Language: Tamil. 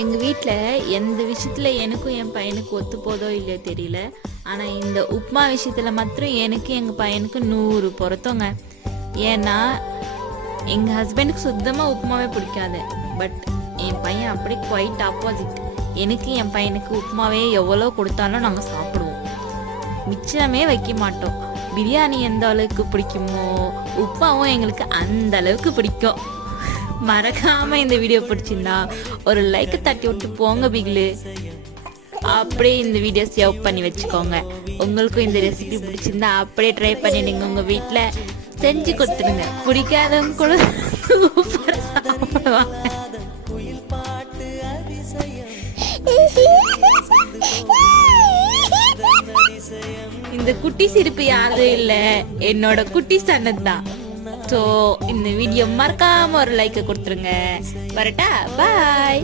எங்கள் வீட்டில் எந்த விஷயத்தில் எனக்கும் என் பையனுக்கு ஒத்து போதோ இல்லையோ தெரியல. ஆனால் இந்த உப்புமா விஷயத்தில் மாத்திரம் எனக்கு எங்கள் பையனுக்கு 100 பொருத்தங்க. ஏன்னா எங்கள் ஹஸ்பண்டுக்கு சுத்தமாக உப்புமாவே பிடிக்காது. பட் என் பையன் அப்படியே குவைட் ஆப்போசிட். எனக்கு என் பையனுக்கு உப்புமாவே எவ்வளோ கொடுத்தாலும் நாங்கள் சாப்பிடுவோம், மிச்சமே வைக்க மாட்டோம். பிரியாணி எந்த அளவுக்கு பிடிக்குமோ உப்புமாவும் எங்களுக்கு அந்த அளவுக்கு பிடிக்கும். மறக்காம இந்த வீடியோ பிடிச்சிருந்தா ஒரு லைக் தட்டி விட்டு போங்க பிகிலு. அப்படியே இந்த வீடியோ சேவ் பண்ணி வச்சுக்கோங்க. உங்களுக்கும் இந்த ரெசிபி பிடிச்சிருந்தா அப்படியே ட்ரை பண்ணி நீங்கள் உங்கள் வீட்டில் செஞ்சு கொடுத்துருங்க. பிடிக்காதவங்க கூட சூப்பர் சாப்பிடுவாங்க. இந்த குட்டி சிரிப்பு யாரும் இல்லை, என்னோட குட்டி சன்னது தான். ஸோ இந்த வீடியோ மறக்காம ஒரு லைக்கை கொடுத்துருங்க. வரட்டா, பாய்.